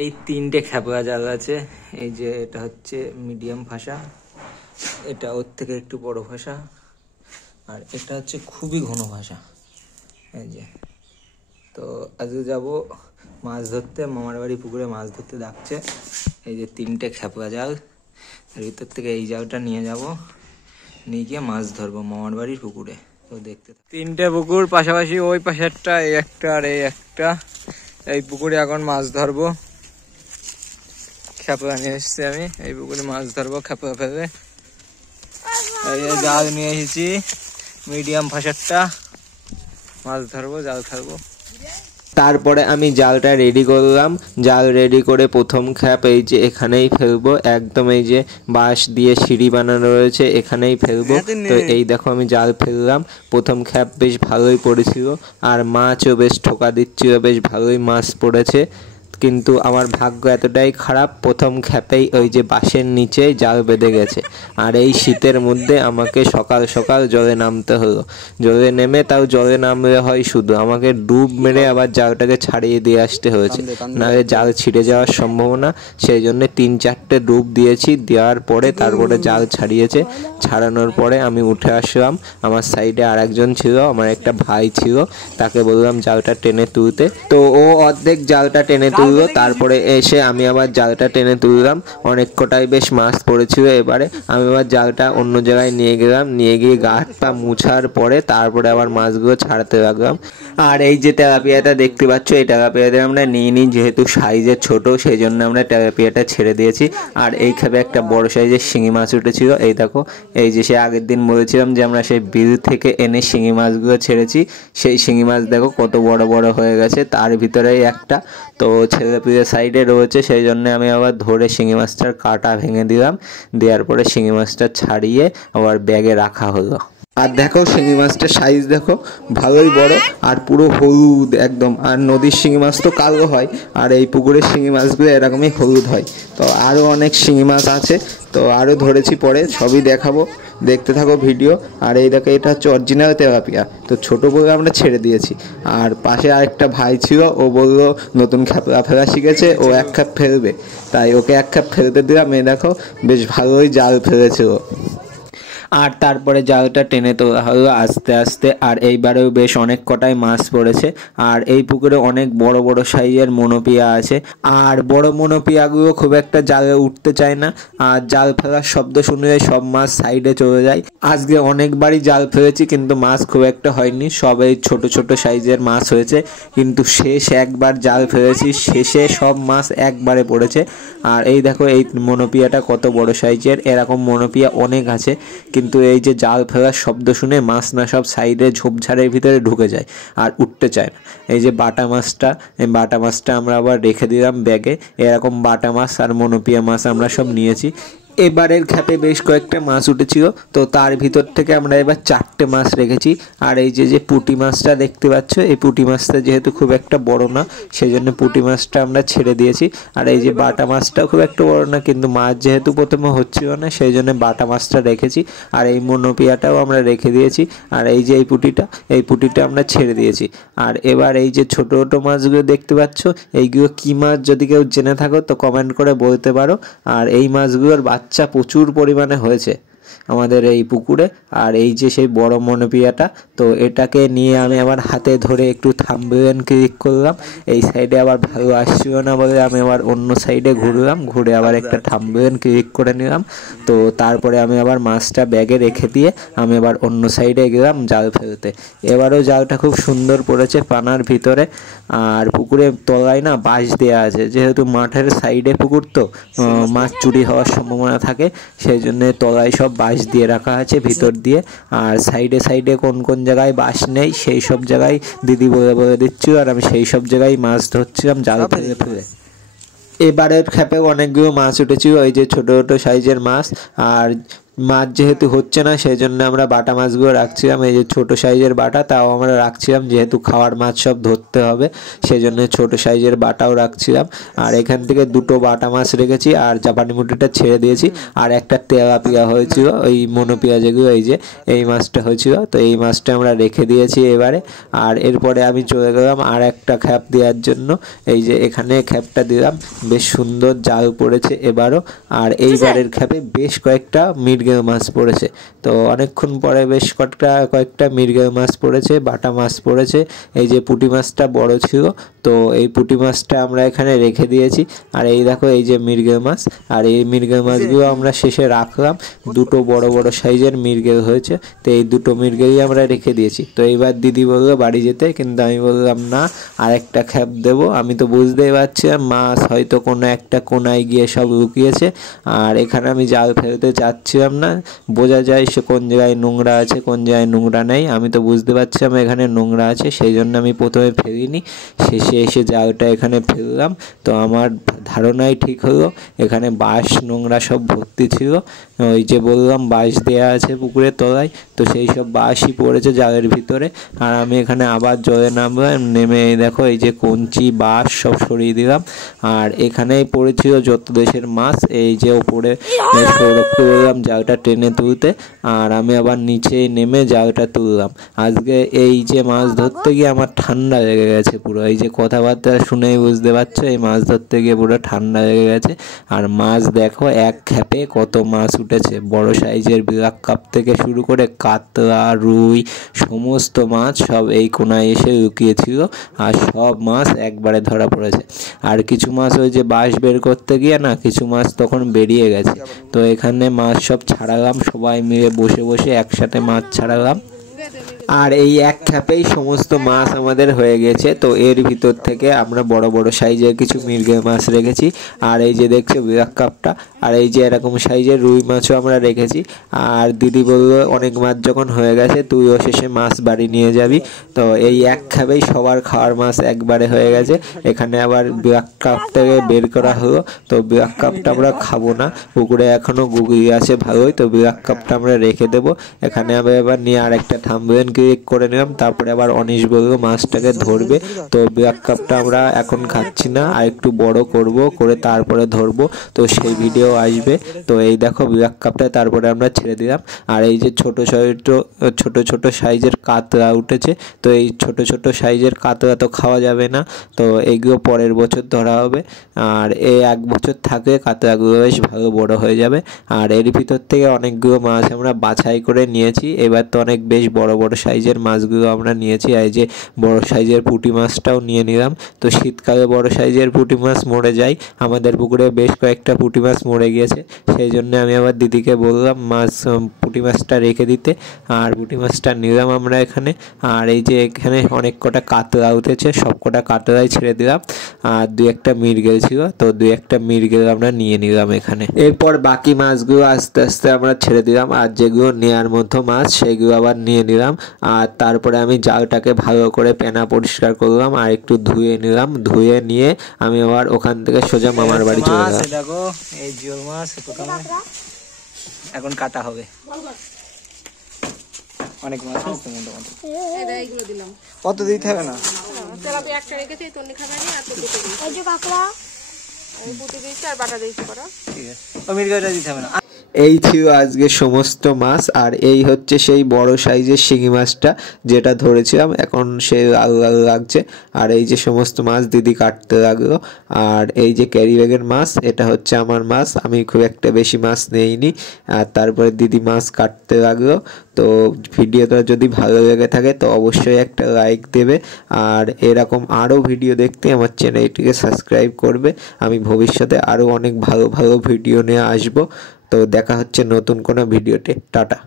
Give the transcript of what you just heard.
এই তিনটে খেপা জাল আছে। এই যে এটা হচ্ছে মিডিয়াম ভাষা, এটা ওর থেকে একটু বড় ভাষা, আর এটা হচ্ছে খুবই ঘন ভাষা। এই যে তো আজকে যাব মাছ ধরতে, মামার বাড়ি পুকুরে মাছ ধরতে ডাকছে। এই যে তিনটে খেপা জাল, এর ভিতর থেকে এই জালটা নিয়ে যাব, নিয়ে গিয়ে মাছ ধরবো মামার বাড়ির পুকুরে। তো দেখতে তিনটে পুকুর পাশাপাশি, ওই পাশেরটা এই একটা আর এই একটা। এই পুকুরে এখন মাছ ধরবো, খেপা নিয়ে এসছি আমি, এই পুকুরে মাছ ধরবো খেপা ফেলে। এই জাল নিয়ে এসেছি মিডিয়াম ভাষারটা, মাছ ধরবো, জাল ফেলবো। তারপরে আমি জালটা রেডি করলাম। জাল রেডি করে প্রথম খ্যাপ এই যে এখানেই ফেলবো, একদম এই যে বাঁশ দিয়ে সিঁড়ি বানানো রয়েছে এখানেই ফেলবো। তো এই দেখো আমি জাল ফেললাম, প্রথম খ্যাপ বেশ ভালোই পড়েছিল, আর মাছও বেশ ঠোকা দিচ্ছিল, বেশ ভালোই মাছ পড়েছে। কিন্তু আমার ভাগ্য এতটাই খারাপ, প্রথম খ্যাপেই ওই যে বাঁশের নিচে জাল বেঁধে গেছে। আর এই শীতের মধ্যে আমাকে সকাল সকাল জলে নামতে হলো। জলে নেমে তাও জলে নামলে হয় শুধু, আমাকে ডুব মেরে আবার জালটাকে ছাড়িয়ে দিয়ে আসতে হয়েছে, নাহলে জাল ছিঁড়ে যাওয়ার সম্ভাবনা। সেই জন্য 3-4টে ডুব দিয়েছি, দেওয়ার পরে তারপরে জাল ছাড়িয়েছে। ছাড়ানোর পরে আমি উঠে আসলাম, আমার সাইডে আর একজন ছিল, আমার একটা ভাই ছিল, তাকে বললাম জালটা টেনে তুলতে। তো ও অর্ধেক জালটা টেনে তুললো, তারপরে এসে আমি আবার জালটা টেনে তুললাম। অনেক কটাই বেশ মাছ পড়েছিল। এবারে আমি আবার জালটা অন্য জায়গায় নিয়ে গেলাম, নিয়ে গিয়ে গা হাত পা মুছার পরে তারপরে আবার মাছগুলো ছাড়াতে লাগলাম। আর এই যে তেলাপিয়াটা দেখতে পাচ্ছ, এই তেলাপিয়াটা আমরা নিয়ে নিই, যেহেতু সাইজে ছোট সেই জন্য আমরা তেলাপিয়াটা ছেড়ে দিয়েছি। আর এই খাবে একটা বড় সাইজের শিঙি মাছ উঠেছিল, এই দেখো। এই যে সে আগের দিন বলেছিলাম যে আমরা সেই বিল থেকে এনে শিঙি মাছগুলো ছেড়েছি, সেই শিঙি মাছ দেখো কত বড় বড় হয়ে গেছে, তার ভিতরেই একটা। তো ছেলেপিলে সাইডে রয়েছে, সেই জন্য আমি আবার ধরে শিঙি মাছটার কাঁটা ভেঙে দিলাম, দেওয়ার পরে শিঙি মাছটা ছাড়িয়ে আবার ব্যাগে রাখা হলো। আর দেখো শিঙি মাছটার সাইজ দেখো, ভালোই বড়, আর পুরো হলুদ একদম। আর নদীর শিঙি মাছ তো কালো হয়, আর এই পুকুরের শিঙি মাছগুলো এরকমই হলুদ হয়। তো আরও অনেক শিঙি মাছ আছে, তো আরও ধরেছি, পরে সবই দেখাবো, দেখতে থাকো ভিডিও। আর এই দেখো এটা হচ্ছে অরিজিনাল তেলাপিয়া, তো ছোটো বলে আমরা ছেড়ে দিয়েছি। আর পাশে আরেকটা ভাই ছিল, ও বললো নতুন খেপা ফেলা শিখেছে, ও এক খাপ ফেলবে, তাই ওকে এক খাপ ফেলতে দিলাম। এই দেখো বেশ ভালোই জাল ফেলেছে ও। আর তারপরে জালটা টেনে তোলা হলো আস্তে আস্তে। আর এইবারেও বেশ অনেক কটাই মাছ পড়েছে। আর এই পুকুরে অনেক বড় বড় সাইজের মনোপিয়া আছে, আর বড় মনোপিয়াগুলো খুব একটা জালে উঠতে চায় না, আর জাল ফেলার শব্দ শুনলে সব মাছ সাইডে চলে যায়। আজকে অনেকবারই জাল ফেলেছি কিন্তু মাছ খুব একটা হয়নি, সব এই ছোট ছোট সাইজের মাছ হয়েছে। কিন্তু শেষ একবার জাল ফেলেছি, শেষে সব মাছ একবারে পড়েছে। আর এই দেখো এই মনোপিয়াটা কত বড় সাইজের, এরকম মনোপিয়া অনেক আছে, কিন্তু এই যে জাল ফেলার শব্দ শুনে মাছ না সব সাইডে ঝোপঝাড়ের ভিতরে ঢুকে যায় আর উঠতে চায় না। এই যে বাটা মাছটা, এই বাটা মাছটা আমরা আবার রেখে দিলাম ব্যাগে। এরকম বাটা মাছ আর মনোপিয়া মাছ আমরা সব নিয়েছি। এবারের খ্যাপে বেশ কয়েকটা মাছ উঠেছিল, তো তার ভিতর থেকে আমরা এবার 4টে মাছ রেখেছি। আর এই যে পুঁটি মাছটা দেখতে পাচ্ছ, এই পুঁটি মাছটা যেহেতু খুব একটা বড় না, সেই জন্য পুঁটি মাছটা আমরা ছেড়ে দিয়েছি। আর এই যে বাটা মাছটাও খুব একটা বড় না, কিন্তু মাছ যেহেতু প্রথমে হচ্ছিল না, সেই জন্য বাটা মাছটা রেখেছি। আর এই মনোপিয়াটাও আমরা রেখে দিয়েছি। আর এই যে এই পুঁটিটা আমরা ছেড়ে দিয়েছি। আর এবার এই যে ছোটো ছোটো মাছগুলো দেখতে পাচ্ছ, এইগুলো কী মাছ যদি কেউ জেনে থাকো তো কমেন্ট করে বলতে পারো। আর এই মাছগুলোর বাচ্চা প্রচুর পরিমাণে হয়েছে আমাদের এই পুকুরে। আর এই যে সেই বড় মনোপিয়াটা, তো এটাকে নিয়ে আমি আবার হাতে ধরে একটু থাম্বনেল ক্লিক করলাম। এই সাইডে আবার ভালো আসছিল না বলে আমি আবার অন্য সাইডে ঘুরলাম, ঘুরে আবার একটা থাম্বনেল ক্লিক করে নিলাম। তো তারপরে আমি আবার মাছটা ব্যাগে রেখে দিয়ে আমি আবার অন্য সাইডে গেলাম জাল ফেলতে। এবারও জালটা খুব সুন্দর পড়েছে পানার ভিতরে। আর পুকুরে তলায় না বাঁশ দেওয়া আছে, যেহেতু মাঠের সাইডে পুকুর, তো মাছ চুরি হওয়ার সম্ভাবনা থাকে, সেই জন্য তলায় সব বাঁশ দিয়ে রাখা আছে ভিতর দিয়ে। আর সাইডে সাইডে কোন কোন জায়গায় বাঁশ নেই সেই সব জায়গায় দিদি বলে দিচ্ছিল, আর আমি সেই সব জায়গায় মাছ ধরছিলাম জাল ফেলে ফেলে। এবারের খ্যাপে অনেকগুলো মাছ উঠেছিল, ওই যে ছোটো ছোটো সাইজের মাছ। আর মাছ যেহেতু হচ্ছে না সেই জন্য আমরা বাটা মাছগুলো রাখছিলাম, এই যে ছোট সাইজের বাটা, তাও আমরা রাখছিলাম যেহেতু খাওয়ার মাছ সব ধরতে হবে সেই জন্য ছোট সাইজের বাটাও রাখছিলাম। আর এখান থেকে দুটো বাটা মাছ রেখেছি আর জাপানি মুটিটা ছেড়ে দিয়েছি। আর একটা তেলাপিয়া হয়েছিল, ওই মনোপিয়া যেগুলো, এই যে এই মাছটা হয়েছিল, তো এই মাছটা আমরা রেখে দিয়েছি এবারে। আর এরপরে আমি চলে গেলাম আর একটা খ্যাপ দেওয়ার জন্য, এই যে এখানে খ্যাপটা দিলাম, বেশ সুন্দর জাল পড়েছে এবারও। আর এইবারের খ্যাপে বেশ কয়েকটা মৃগেল মাছ পড়েছে, তো অনেকক্ষণ পরে বেশ কয়েকটা মৃগেল মাছ পড়েছে, বাটা মাছ পড়েছে। এই যে পুঁটি মাছটা বড় ছিল, তো এই পুঁটি মাছটা আমরা এখানে রেখে দিয়েছি। আর এই দেখো এই যে মৃগেল মাছ, আর এই মৃগেল মাছগুলো আমরা শেষে রাখলাম, দুটো বড় বড় সাইজের মৃগেল হয়েছে, তো এই দুটো মৃগেলই আমরা রেখে দিয়েছি। তো এইবার দিদি বললো বাড়ি যেতে, কিন্তু আমি বললাম না, আর একটা খ্যাপ দেবো। আমি তো বুঝতেই পারছিলাম মাছ হয়তো কোনো একটা কোনায় গিয়ে সব লুকিয়েছে, আর এখানে আমি জাল ফেলতে চাচ্ছিলাম না, বোঝা যায় সে কোন জায়গায় নোংরা আছে কোন জায়গায় নোংরা নেই। আমি তো বুঝতে পারছিলাম এখানে নোংরা আছে, সেই জন্য আমি প্রথমে ফেলিনি, শেষে এসে জালটা এখানে ফেললাম। তো আমার ধারণাই ঠিক হলো, এখানে বাঁশ নোংরা সব ভর্তি ছিল, ওই যে বললাম বাঁশ দেওয়া আছে পুকুরের তলায়, তো সেই সব বাঁশই পড়েছে জালের ভিতরে। আর আমি এখানে আবার জলে নামলাম, নেমে দেখো এই যে কঞ্চি বাঁশ সব সরিয়ে দিলাম। আর এখানেই পড়েছিল যত দেশের মাছ, এই যে ওপরে সৌরভকে বললাম জালটা টেনে তুলতে, আর আমি আবার নিচে নেমে জালটা তুললাম। আজকে এই যে মাছ ধরতে গিয়ে আমার ঠান্ডা লেগে গেছে পুরো, এই যে কথাবার্তা শুনেই বুঝতে পারছো এই মাছ ধরতে গিয়ে পুরো ঠান্ডা লেগে গেছে। আর মাছ দেখো এক খ্যাপে কত মাছ উঠেছে, বড় সাইজের ব্ল্যাক কাপ থেকে শুরু করে কাতলা রুই সমস্ত মাছ সব এই কোনায় এসে লুকিয়েছিল, আর সব মাছ একবারে ধরা পড়েছে। আর কিছু মাছ ওই যে বাঁশ বের করতে গিয়ে না কিছু মাছ তখন বেরিয়ে গেছে, তো এখানে মাছ সব ছাড়ালাম, সবাই মিলে বসে বসে একসাথে মাছ ছাড়ালাম। আর এই এক খ্যাপেই সমস্ত মাছ আমাদের হয়ে গেছে। তো এর ভিতর থেকে আমরা বড় বড় সাইজের কিছু মৃগেল মাছ রেখেছি, আর এই যে দেখছো ব্ল্যাক কাপটা, আর এই যে এরকম সাইজের রুই মাছও আমরা রেখেছি। আর দিদি বললো অনেক মাছ যখন হয়ে গেছে তুইও শেষে মাছ বাড়ি নিয়ে যাবি। তো এই এক খ্যাপেই সবার খাওয়ার মাছ একবারে হয়ে গেছে। এখানে আবার ব্ল্যাক কাপ থেকে বের করা হলো, তো ব্ল্যাক কাপটা আমরা খাবো না, পুকুরে এখনও গুগলি আছে ভালোই, তো ব্ল্যাক কাপটা আমরা রেখে দেবো। এখানে আমি এবার নিয়ে আর একটা থাম্বনেল ক্লিক করে নিলাম, তারপরে আবার অনিশ বললো মাছটাকে ধরবে। তো ব্ল্যাক কাপটা আমরা এখন খাচ্ছি না, আর একটু বড় করব, করে তারপরে ধরবো, তো সেই ভিডিও আসবে। তো এই দেখো ব্ল্যাক কাপটা তারপরে আমরা ছেড়ে দিলাম। আর এই যে ছোট ছোট সাইজের কাতলা উঠেছে, তো এই ছোট সাইজের কাতলা তো খাওয়া যাবে না, তো এইগুলো পরের বছর ধরা হবে। আর এই 1 বছর থাকে কাতলাগুলো বেশ ভালো বড় হয়ে যাবে। আর এর ভিতর থেকে অনেকগুলো মাছ আমরা বাছাই করে নিয়েছি, এবার তো অনেক বেশ বড় বড় সাইজের মাছগুলো আমরা নিয়েছি। এই যে বড় সাইজের পুঁটি মাছটাও নিয়ে নিলাম। তো শীতকালে বড় সাইজের পুঁটি মাছ মরে যায়, আমাদের পুকুরে বেশ কয়েকটা পুঁটি মাছ মরে গিয়েছে, সেই জন্য আমি আবার দিদিকে বললাম পুঁটি মাছটা রেখে দিতে। আর পুঁটি মাছটা নিলাম আমরা এখানে। আর এই যে এখানে অনেক কটা কাতলা উঠেছে, সব কটা কাতলাই ছেড়ে দিলাম। আর 2-1টা মৃগেল ছিল, তো 2-1টা মৃগেল আমরা নিয়ে নিলাম এখানে। এরপর বাকি মাছগুলো আস্তে আস্তে আমরা ছেড়ে দিলাম, আর যেগুলো নেওয়ার মতো মাছ সেগুলো আবার নিয়ে নিলাম। আর তারপরে আমি জালটাকে ভালো করে পেনা পরিষ্কার করলাম আর একটু ধুয়ে নিলাম, ধুয়ে নিয়ে আমি আবার ওখান থেকে সোজা মামার বাড়ি চলে গেলাম। দেখো এই জিওল মাছ এখন কাটা হবে, অনেক মাছ আছে মোটামুটি। কত দিতে হবে না, দিতে হবে না। এই ছিল আজকে সমস্ত মাছ। আর এই হচ্ছে সেই বড় সাইজের শিঙি মাছটা যেটা ধরেছিলাম, এখন সে লাল লাল লাগছে। আর এই যে সমস্ত মাছ দিদি কাটতে লাগলো। আর এই যে ক্যারি ব্যাগের মাছ, এটা হচ্ছে আমার মাছ, আমি খুব একটা বেশি মাছ নেইনি। আর তারপরে দিদি মাছ কাটতে লাগলো। তো ভিডিওটা যদি ভালো লেগে থাকে তো অবশ্যই একটা লাইক দেবে, আর এরকম আরও ভিডিও দেখতে আমার চ্যানেলটিকে সাবস্ক্রাইব করবে। আমি ভবিষ্যতে আরও অনেক ভালো ভালো ভিডিও নিয়ে আসবো। তো দেখা হচ্ছে নতুন কোনো ভিডিওতে, টাটা।